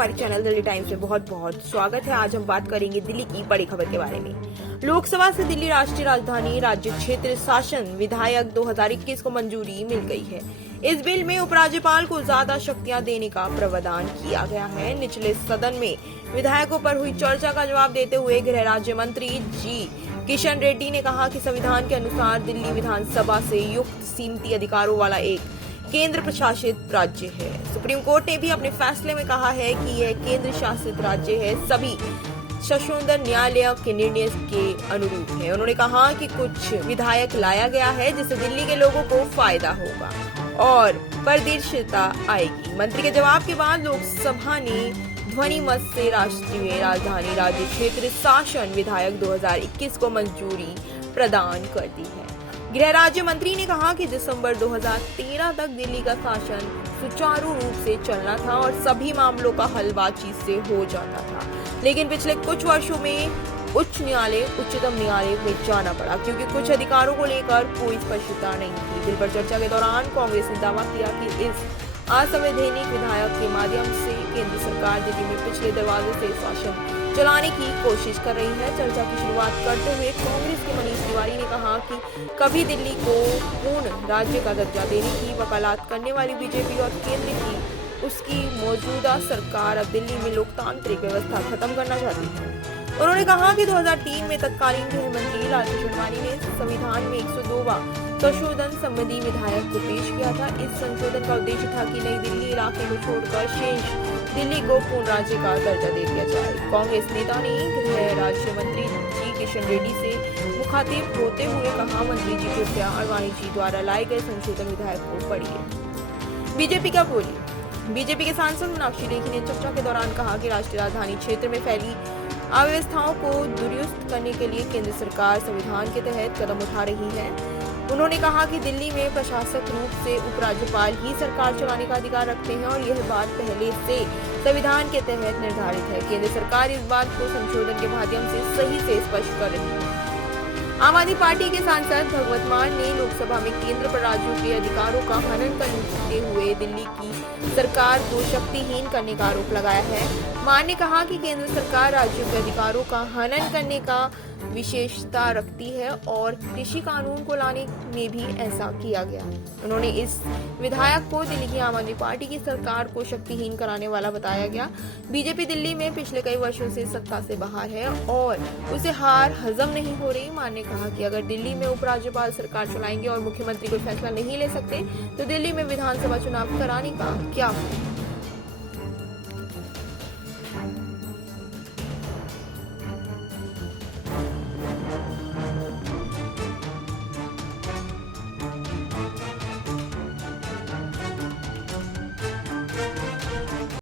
हमारे channel Delhi times में बहुत बहुत स्वागत है। आज हम बात करेंगे दिल्ली की बड़ी खबर के बारे में। लोकसभा से दिल्ली राष्ट्रीय राजधानी राज्य क्षेत्र शासन विधायक 2021 को मंजूरी मिल गई है। इस बिल में उपराज्यपाल को ज्यादा शक्तियां देने का प्रावधान किया गया है। निचले सदन में विधायकों पर हुई चर्चा का जवाब देते हुए गृह राज्य मंत्री जी किशन रेड्डी ने कहा कि संविधान के अनुसार दिल्ली विधानसभा से युक्त सीमित अधिकारों वाला एक केंद्र प्रशासित राज्य है। सुप्रीम कोर्ट ने भी अपने फैसले में कहा है कि यह केंद्र शासित राज्य है, सभी संशोधन न्यायालय के निर्णय के अनुरूप है। उन्होंने कहा कि कुछ विधायक लाया गया है जिससे दिल्ली के लोगों को फायदा होगा और पारदर्शिता आएगी। मंत्री के जवाब के बाद लोकसभा ने ध्वनि मत से राष्ट्रीय राजधानी राज्य क्षेत्र शासन विधायक 2021 को मंजूरी प्रदान कर दी है। गृह राज्य मंत्री ने कहा कि दिसंबर 2013 तक दिल्ली का शासन सुचारू रूप से चलना था और सभी मामलों का हल बातचीत से हो जाता था, लेकिन पिछले कुछ वर्षों में उच्चतम न्यायालय में जाना पड़ा क्योंकि कुछ अधिकारों को लेकर कोई स्पष्टता नहीं थी। बिल पर चर्चा के दौरान कांग्रेस ने दावा किया कि इस असंवैधानिक विधायक के माध्यम से केंद्र सरकार दिल्ली में पिछले दरवाजे से शासन चलाने की कोशिश कर रही है। चर्चा की शुरुआत करते हुए कांग्रेस के मनीष तिवारी ने कहा कि कभी दिल्ली को पूर्ण राज्य का दर्जा देने की वकालत करने वाली बीजेपी और केंद्र की उसकी मौजूदा सरकार अब दिल्ली में लोकतांत्रिक व्यवस्था खत्म करना चाहती है। उन्होंने कहा कि 2003 में तत्कालीन गृह मंत्री लालकृष्ण आडवाणी ने संविधान में 102वां संशोधन संबंधी विधायक को पेश किया था। इस संशोधन का उद्देश्य था कि नई दिल्ली इलाके को छोड़कर शेष दिल्ली को पूर्ण राज्य का दर्जा दे दिया जाए। कांग्रेस नेता ने गृह राज्य मंत्री जी किशन रेड्डी से मुखातिब होते हुए कहा, मंत्री जी कृपया आडवाणी जी द्वारा लाए गए संशोधन विधायक को पढ़िए। बीजेपी क्या बोली? बीजेपी के सांसद मीनाक्षी लेखी ने चर्चा के दौरान कहा कि राष्ट्रीय राजधानी क्षेत्र में फैली अव्यवस्थाओं को दुरुस्त करने के लिए केंद्र सरकार संविधान के तहत कदम उठा रही है। उन्होंने कहा कि दिल्ली में प्रशासक रूप से उपराज्यपाल ही सरकार चलाने का अधिकार रखते हैं और यह बात पहले से संविधान के तहत निर्धारित है। केंद्र सरकार इस बात को संशोधन के माध्यम से सही से स्पष्ट कर रही है। आम आदमी पार्टी के सांसद भगवत मान ने लोकसभा में केंद्र पर राज्यों के अधिकारों का हनन करते हुए दिल्ली की सरकार को शक्तिहीन करने का आरोप लगाया है। मान ने कहा कि केंद्र सरकार राज्यों के अधिकारों का हनन करने का विशेषता रखती है और कृषि कानून को लाने में भी ऐसा किया गया। उन्होंने इस विधायक को दिल्ली की आम आदमी पार्टी की सरकार को शक्तिहीन कराने वाला बताया गया। बीजेपी दिल्ली में पिछले कई वर्षों से सत्ता से बाहर है और उसे हार हजम नहीं हो रही। मान ने कहा कि अगर दिल्ली में उपराज्यपाल सरकार चलाएंगे और मुख्यमंत्री कोई फैसला नहीं ले सकते तो दिल्ली में विधानसभा चुनाव कराने का क्या होगा।